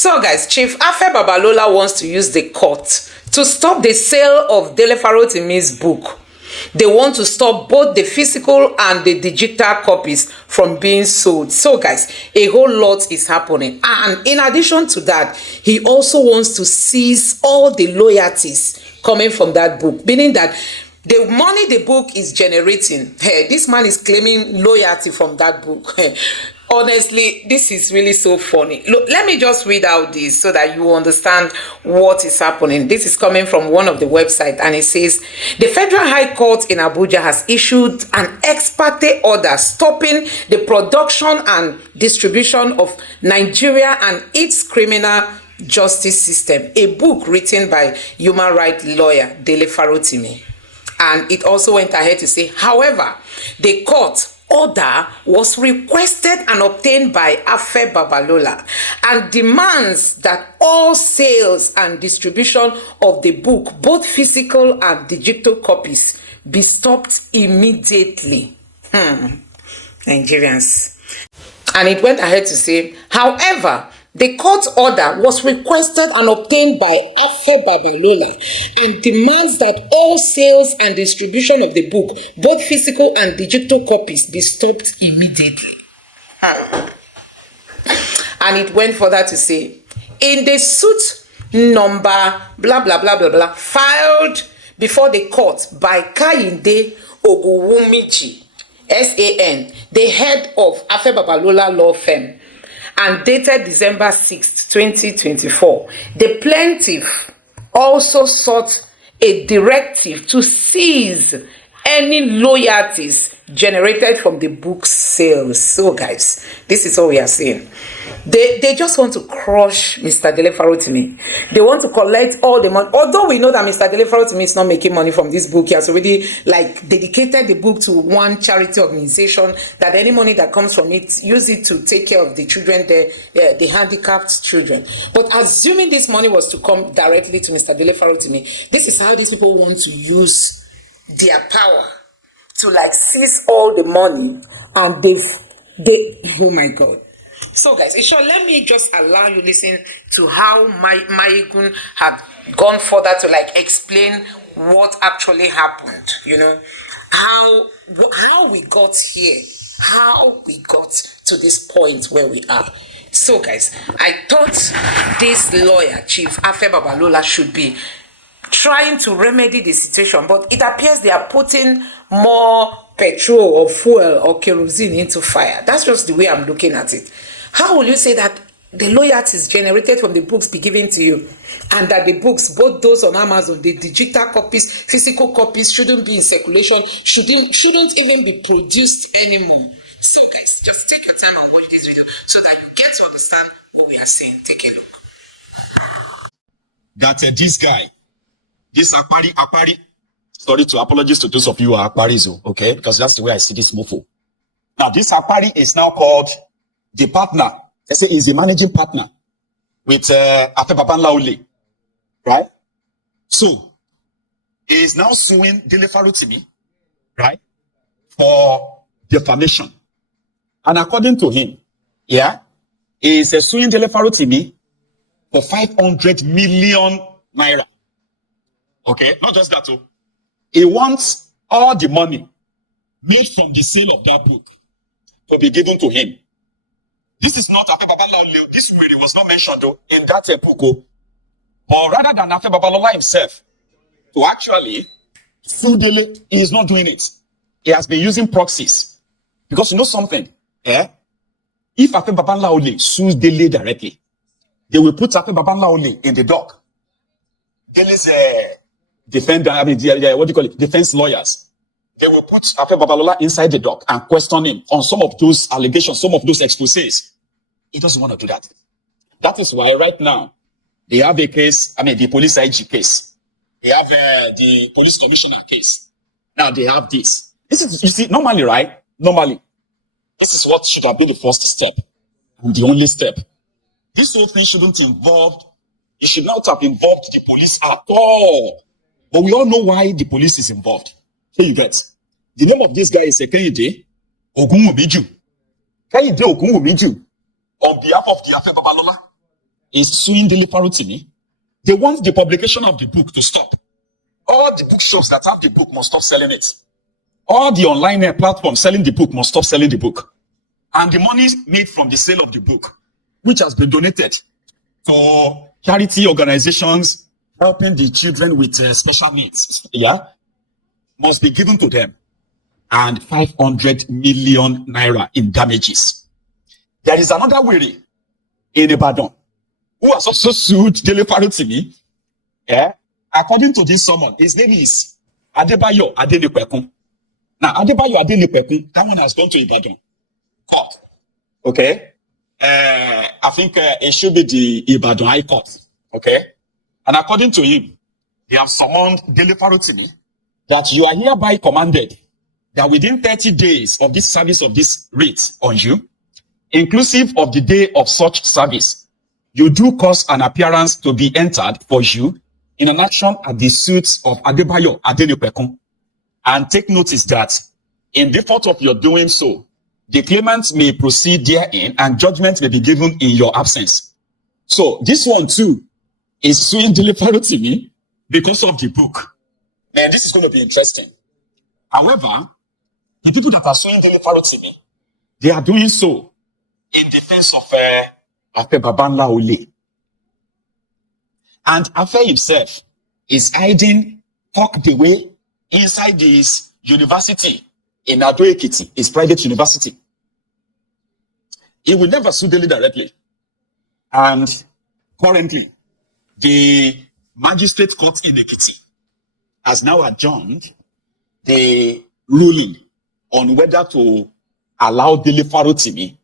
So guys, Chief Afe Babalola wants to use the court to stop the sale of Dele Farotimi's book. They want to stop both the physical and the digital copies from being sold. So guys, a whole lot is happening. And in addition to that, he also wants to seize all the loyalties coming from that book, meaning that the money the book is generating, hey, this man is claiming loyalty from that book. Honestly, this is really so funny. Look, let me just read out this so that you understand what is happening. This is coming from one of the websites, and it says, the Federal High Court in Abuja has issued an ex parte order stopping the production and distribution of Nigeria and its criminal justice system, a book written by human rights lawyer Dele Farotimi. And it also went ahead to say, however, the court order was requested and obtained by Afe Babalola and demands that all sales and distribution of the book, both physical and digital copies, be stopped immediately. Nigerians. And it went ahead to say, however, the court order was requested and obtained by Afe Babalola and demands that all sales and distribution of the book, both physical and digital copies, be stopped immediately. And it went further to say, in the suit number blah blah blah blah blah filed before the court by Kayinde Ogunwumichi, SAN, the head of Afe Babalola law firm, and dated December 6, 2024, the plaintiff also sought a directive to seize any loyalties generated from the book's sales. So guys, this is all we are saying. They just want to crush Mr. Dele Farotimi. They want to collect all the money. Although we know that Mr. Dele Farotimi is not making money from this book. He has already dedicated the book to one charity organization, that any money that comes from it, use it to take care of the children, the handicapped children. But assuming this money was to come directly to Mr. Dele Farotimi, this is how these people want to use their power to seize all the money, and they oh my God. So guys, Isha, let me just allow you listen to how Maigun had gone further to explain what actually happened, how we got here, how we got to this point where we are. So guys, I thought this lawyer, Chief Afe Babalola, should be trying to remedy the situation, but it appears they are putting more petrol or fuel or kerosene into fire. That's just the way I'm looking at it. How will you say that the loyalties generated from the books be given to you, and that the books, both those on Amazon, the digital copies, physical copies, shouldn't be in circulation, shouldn't even be produced anymore? So guys, just take your time and watch this video so that you get to understand what we are saying. Take a look. That this guy, this Akpari, sorry to apologize to those of you who are Akparis, okay? Because that's the way I see this mofo. Now, this Akpari is now called the partner. Let's say he's the managing partner with Afe Babalola, right? So, he is now suing Dele Farotimi, right, for defamation. And according to him, he is suing Dele Farotimi for 500 million naira. Okay, not just that. He wants all the money made from the sale of that book to be given to him. This is not Afe Babalola. This way it was not mentioned though in that book. Or rather than Afe Babalola himself to actually sue Dele, he is not doing it. He has been using proxies. Because you know something? If Afe Babalola sues Dele directly, they will put Afe Babalola in the dock. Dele's defender, defense lawyers. They will put Afe Babalola inside the dock and question him on some of those allegations, some of those exposés. He doesn't want to do that. That is why right now, they have a case, the police IG case. They have the police commissioner case. Now they have this. This is, you see, normally, right? Normally, this is what should have been the first step and the only step. This whole thing shouldn't involve, it should not have involved the police at all. But we all know why the police is involved. Here you get. The name of this guy is Kayinde Ogunwumiju. Kayinde Ogunwumiju, on behalf of the Afe Babalola, is suing Dele Farotimi. They want the publication of the book to stop. All the bookshops that have the book must stop selling it. All the online platforms selling the book must stop selling the book. And the money made from the sale of the book, which has been donated for charity organizations helping the children with special needs, must be given to them. And 500 million naira in damages. There is another weary in Ibadan who has also sued Dele Farotimi. According to this summon, his name is Adebayo Adenipekun. Now, Adebayo Adenipekun, that one has gone to Ibadan court. Okay? I think it should be the Ibadan High Court. Okay? And according to him, they have summoned Dele Farotimi that you are hereby commanded that within 30 days of this service of this writ on you, inclusive of the day of such service, you do cause an appearance to be entered for you in an action at the suits of Adebayo Adenipekun. And take notice that in default of your doing so, the claimant may proceed therein and judgment may be given in your absence. So this one too is suing Dele Farotimi because of the book. Man, this is going to be interesting. However, the people that are suing Dele Farotimi, they are doing so in defense of Afe Babalola. And Afe himself is hiding tucked away inside his university in Ado Ekiti, his private university. He will never sue Dele directly. And currently, the magistrate court in Ekiti has now adjourned the ruling on whether to allow Dele Farotimi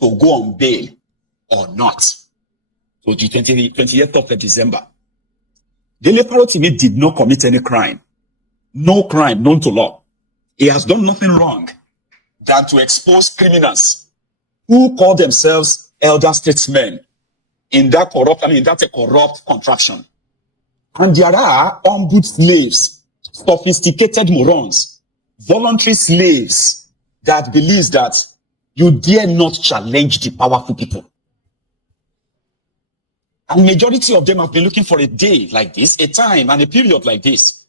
to go on bail or not. So the 28th of December. Dele Farotimi did not commit any crime. No crime known to law. He has done nothing wrong than to expose criminals who call themselves elder statesmen in that corrupt contraption. And there are ombudsman slaves, sophisticated morons, voluntary slaves that believes that you dare not challenge the powerful people. And majority of them have been looking for a day like this, a time and a period like this,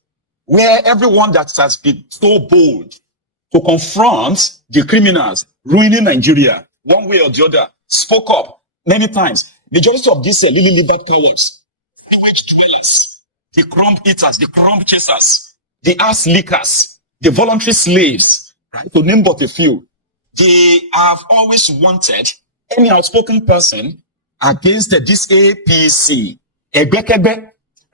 where everyone that has been so bold to confront the criminals ruining Nigeria, one way or the other, spoke up many times. Majority of these lily-livered cowards, the crumb eaters, the crumb chasers, the ass lickers, the voluntary slaves, right, to name but a few, they have always wanted any outspoken person against this APC,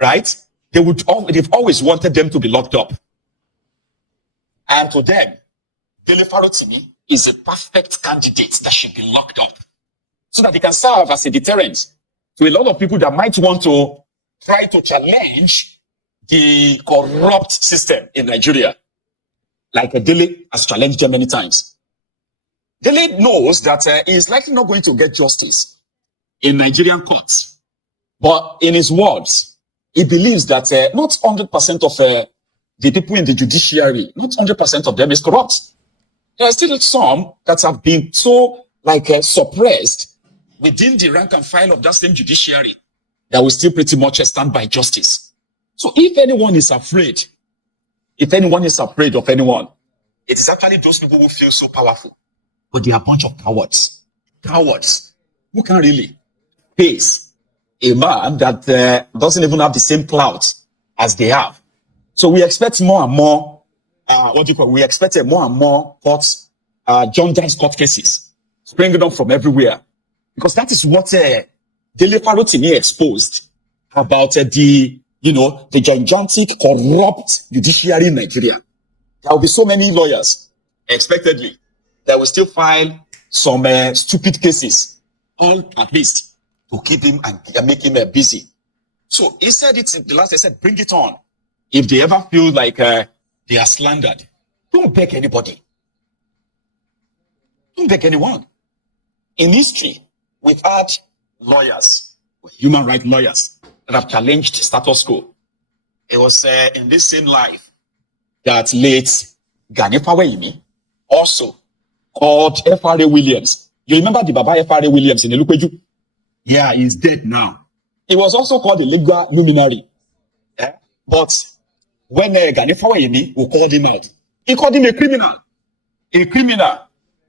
right? They've always wanted them to be locked up. And to them, Dele Farotimi is a perfect candidate that should be locked up so that he can serve as a deterrent to a lot of people that might want to try to challenge the corrupt system in Nigeria, like Dele has challenged them many times. Dele knows that he is likely not going to get justice in Nigerian courts, but in his words, he believes that not 100% of the people in the judiciary, not 100% of them is corrupt. There are still some that have been so suppressed within the rank and file of that same judiciary that will still pretty much stand by justice. So if anyone is afraid of anyone, it is actually those people who feel so powerful. But they are a bunch of cowards. Cowards who can't really face a man that doesn't even have the same clout as they have. So we expect more and more, we expect more and more courts, John James court cases springing up from everywhere. Because that is what Dele Farotimi exposed about the gigantic corrupt judiciary in Nigeria. There will be so many lawyers, expectedly, that will still file some stupid cases, all at least to keep him and make him busy. So he said it in the last, he said, bring it on. If they ever feel like they are slandered, don't beg anybody. Don't beg anyone. In history, we've had lawyers, human rights lawyers, that have challenged status quo. It was in this same life that late Gani Faweyimi also called F.R.A. Williams. You remember the Baba F.R.A. Williams in Elukweju? Yeah, he's dead now. He was also called a legal luminary. Yeah? But when Gani Fawayemi will call him out, he called him a criminal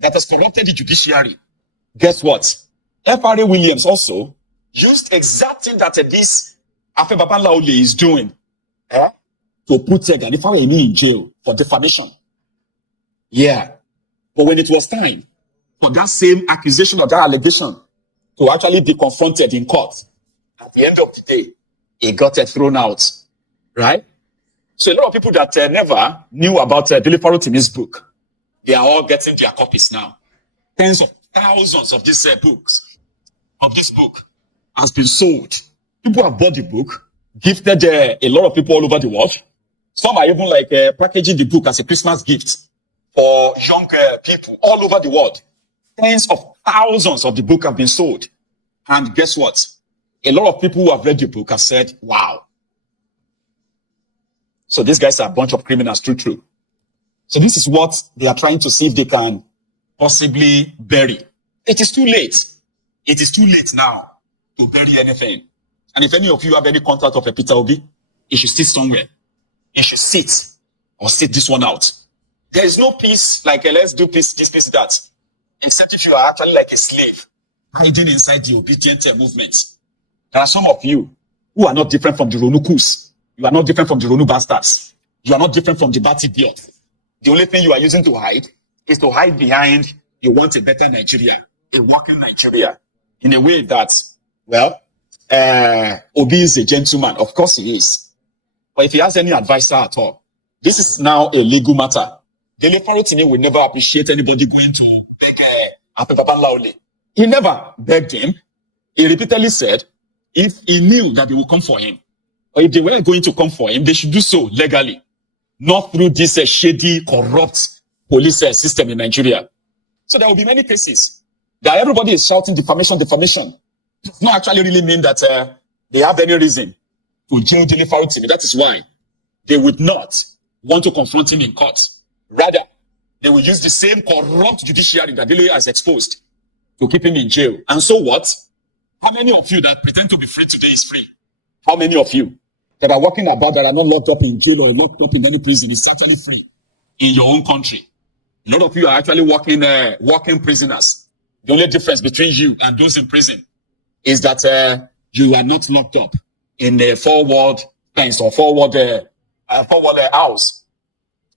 that has corrupted the judiciary. Guess what? F.R.A. Williams also used exact thing that this Afe Babalola is doing to put Gani Fawayemi in jail for defamation. Yeah. But when it was time for that same accusation or that allegation to actually be confronted in court, at the end of the day, it got thrown out. Right? So a lot of people that never knew about Dele Farotimi's book, they are all getting their copies now. Tens of thousands of these books, of this book, has been sold. People have bought the book, gifted a lot of people all over the world. Some are even like packaging the book as a Christmas gift for young people all over the world. Tens of thousands of the book have been sold. And guess what? A lot of people who have read the book have said, wow. So these guys are a bunch of criminals, true. So this is what they are trying to see if they can possibly bury. It is too late. It is too late now to bury anything. And if any of you have any contact of a Peter Obi, he should sit somewhere. He should sit or sit this one out. There is no peace like let's do peace, this, peace, that. Except if you are actually like a slave hiding inside the obedient movement. There are some of you who are not different from the Ronukus. You are not different from the Ronu bastards. You are not different from the Bati Diot. The only thing you are using to hide is to hide behind you want a better Nigeria, a working Nigeria, in a way that, well, Obi is a gentleman. Of course he is. But if he has any advisor at all, this is now a legal matter. Dele Farotimi will never appreciate anybody going to beg Afe Babalola. He never begged him. He repeatedly said, if he knew that they would come for him, or if they were going to come for him, they should do so legally, not through this shady, corrupt police system in Nigeria. So there will be many cases that everybody is shouting defamation. Does not actually really mean that they have any reason to jail Dele Farotimi. That is why they would not want to confront him in court. Rather, they will use the same corrupt judiciary that Dele has exposed to keep him in jail. And so what? How many of you that pretend to be free today is free? How many of you that are walking about that are not locked up in jail or locked up in any prison is actually free in your own country? A lot of you are actually walking prisoners. The only difference between you and those in prison is that you are not locked up in a forward fence or forward house.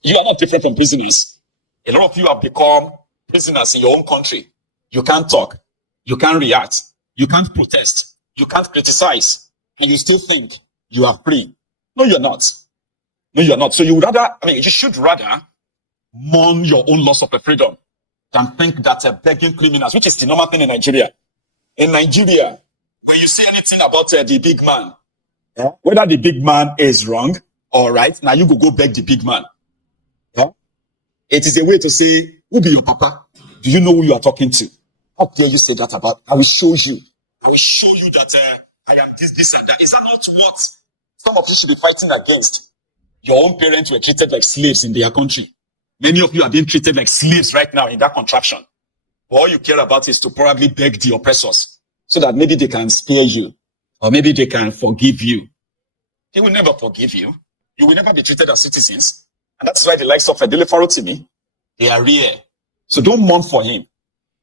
You are not different from prisoners. A lot of you have become prisoners in your own country. You can't talk. You can't react. You can't protest. You can't criticize. And you still think you are free. No, you're not. No, you're not. So you should rather mourn your own loss of freedom than think that begging criminals, which is the normal thing in Nigeria. In Nigeria, when you say anything about the big man, whether the big man is wrong or right, now you go beg the big man. It is a way to say, who be your papa? Do you know who you are talking to? How dare you say that about? I will show you. I will show you that I am this, and that. Is that not what some of you should be fighting against? Your own parents were treated like slaves in their country. Many of you are being treated like slaves right now in that contraption. But all you care about is to probably beg the oppressors so that maybe they can spare you or maybe they can forgive you. They will never forgive you. You will never be treated as citizens. And that's why the likes of Dele Farotimi, they are rare. So don't mourn for him.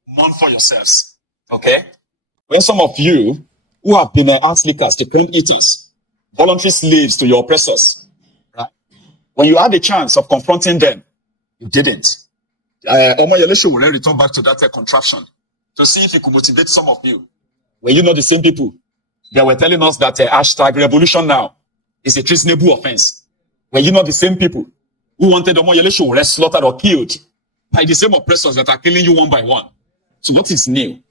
Mourn for yourselves. Okay? When some of you who have been ass lickers, the crumb eaters, voluntary slaves to your oppressors, right? When you had a chance of confronting them, you didn't. Omo Yelesho will return back to that contraption to see if he could motivate some of you. Were you not the same people that were telling us that hashtag revolution now is a treasonable offense? Were you not the same people who wanted Omo Yelesho slaughtered or killed by the same oppressors that are killing you one by one? So what is new?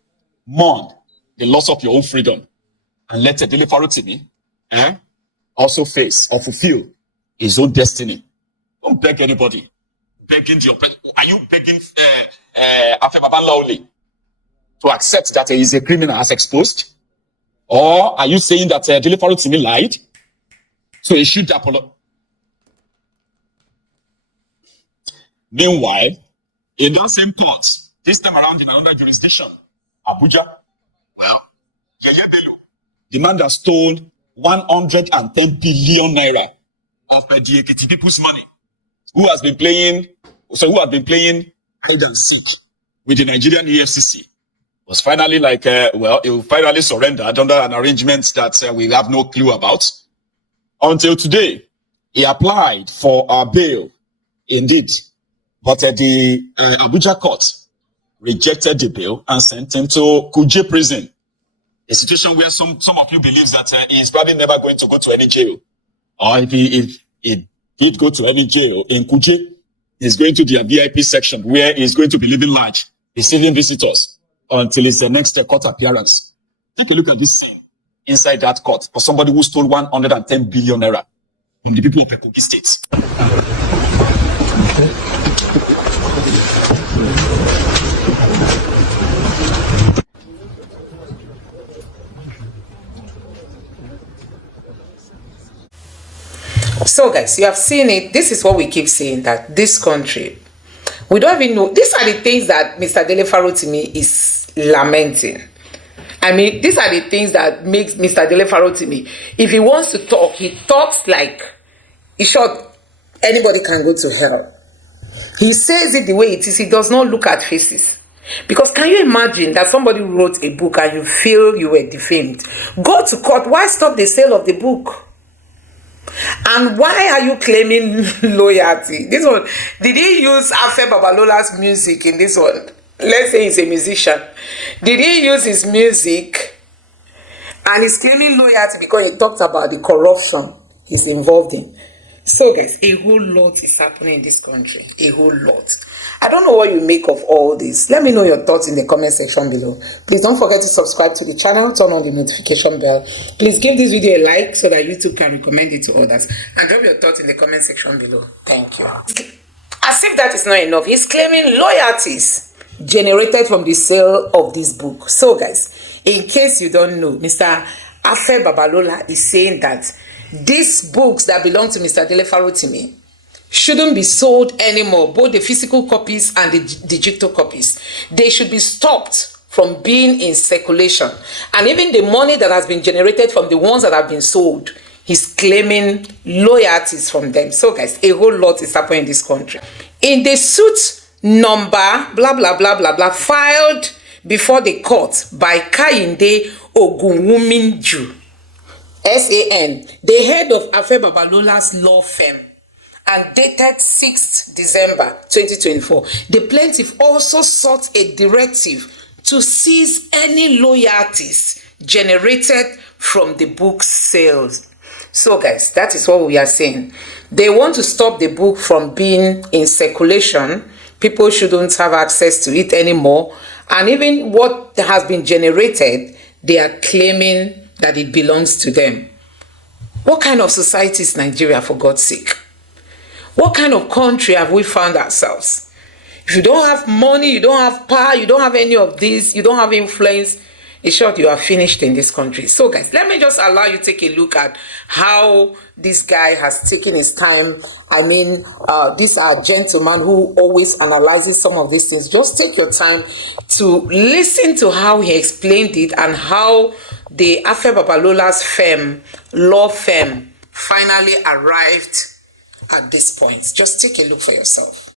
Mourn the loss of your own freedom and let Dele Farotimi also face or fulfill his own destiny. Don't beg anybody. Begging the oppressor. Are you begging Afe Babalola to accept that he is a criminal as exposed? Or are you saying that Dele Farotimi lied? So he should apologize. Meanwhile, in that same court, this time around in another jurisdiction, Abuja, well, Yeye Bello, the man that stole 110 billion naira of the Ekiti people's money, who has been playing hide and seek with the Nigerian EFCC, was finally he finally surrendered under an arrangement that we have no clue about. Until today, he applied for bail, indeed, but the Abuja court rejected the bail and sent him to Kuje prison, a situation where some of you believe that he is probably never going to go to any jail, or if he did go to any jail in Kuje, he's going to the VIP section where he's going to be living large, receiving visitors until his next court appearance. Take a look at this scene inside that court for somebody who stole 110 billion naira from the people of Kogi State. So guys, you have seen it. This is what we keep saying, that this country, we don't even know. These are the things that Mr. Dele Farotimi is lamenting. I mean, these are the things that makes Mr. Dele Farotimi, if he wants to talk, he talks like, in short, anybody can go to hell. He says it the way it is. He does not look at faces. Because can you imagine that somebody wrote a book and you feel you were defamed? Go to court. Why stop the sale of the book? And why are you claiming loyalty? This one, did he use Afe Babalola's music in this one? Let's say he's a musician. Did he use his music and he's claiming loyalty because he talked about the corruption he's involved in? So guys, a whole lot is happening in this country. A whole lot. I don't know what you make of all this. Let me know your thoughts in the comment section below. Please don't forget to subscribe to the channel, turn on the notification bell. Please give this video a like so that YouTube can recommend it to others. And drop your thoughts in the comment section below. Thank you. As if that is not enough, he's claiming loyalties generated from the sale of this book. So guys, in case you don't know, Mr. Afe Babalola is saying that these books that belong to Mr. Dele Farotimi shouldn't be sold anymore, both the physical copies and the digital copies. They should be stopped from being in circulation. And even the money that has been generated from the ones that have been sold, he's claiming loyalties from them. So guys, a whole lot is happening in this country. In the suit number, blah, blah, blah, blah, blah, filed before the court by Kayinde Ogunwuminju, SAN, the head of Afe Babalola's law firm, and dated 6th December 2024. The plaintiff also sought a directive to seize any loyalties generated from the book's sales. So guys, that is what we are saying. They want to stop the book from being in circulation. People shouldn't have access to it anymore. And even what has been generated, they are claiming that it belongs to them. What kind of society is Nigeria, for God's sake? What kind of country have we found ourselves? If you don't have money, you don't have power, you don't have any of this, you don't have influence, in short, you are finished in this country. So guys, let me just allow you to take a look at how this guy has taken his time. I mean, this gentleman who always analyzes some of these things. Just take your time to listen to how he explained it and how the Afe Babalola's firm, law firm, finally arrived at this point. Just take a look for yourself.